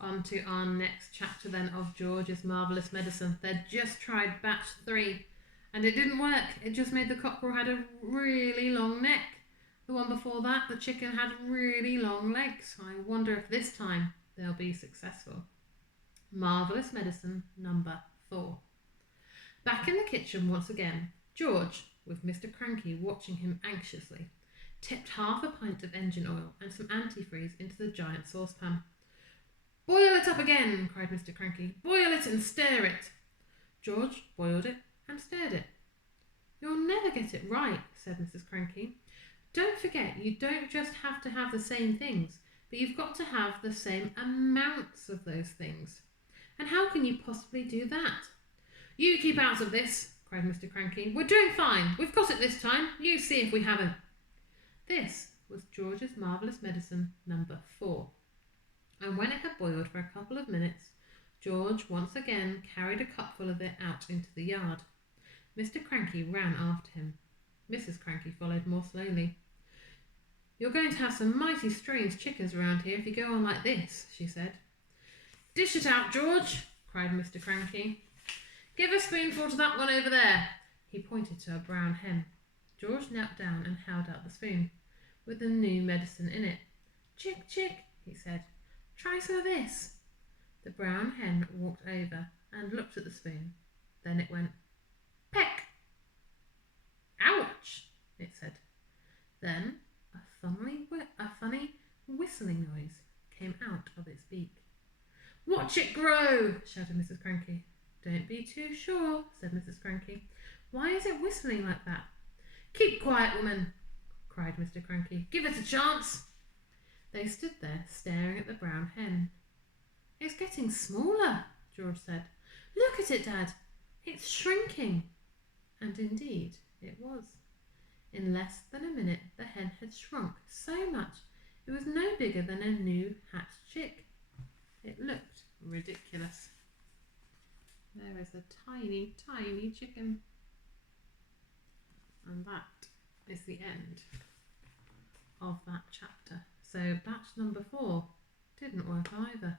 On to our next chapter then of George's Marvellous Medicine. They'd just tried batch 3 and it didn't work. It just made the cockerel had a really long neck. The one before that, the chicken, had really long legs. I wonder if this time they'll be successful. Marvellous Medicine number 4. Back in the kitchen once again, George, with Mr. Cranky watching him anxiously, tipped half a pint of engine oil and some antifreeze into the giant saucepan. "Boil it up again," cried Mr. Cranky. "Boil it and stir it." George boiled it and stirred it. "You'll never get it right," said Mrs. Cranky. "Don't forget, you don't just have to have the same things, but you've got to have the same amounts of those things. And how can you possibly do that?" "You keep out of this," cried Mr. Cranky. "We're doing fine. We've got it this time. You see if we haven't." This was George's Marvellous Medicine number 4. And when it had boiled for a couple of minutes, George once again carried a cupful of it out into the yard. Mr. Cranky ran after him. Mrs. Cranky followed more slowly. "You're going to have some mighty strange chickens around here if you go on like this," she said. "Dish it out, George," cried Mr. Cranky. "Give a spoonful to that one over there." He pointed to a brown hen. George knelt down and held out the spoon, with the new medicine in it. "Chick, chick," he said. "Try some of this." The brown hen walked over and looked at the spoon. Then it went, "Peck!" "Ouch!" it said. Then a funny whistling noise came out of its beak. "Watch it grow!" shouted Mrs. Cranky. "Don't be too sure," said Mrs. Cranky. "Why is it whistling like that?" "Keep quiet, woman," cried Mr. Cranky. "Give it a chance." They stood there staring at the brown hen. "It's getting smaller," George said. "Look at it, Dad. It's shrinking." And indeed it was. In less than a minute the hen had shrunk so much it was no bigger than a new hatched chick. It looked ridiculous. There is a tiny, tiny chicken. And that is the end of that chapter. So batch number 4 didn't work either.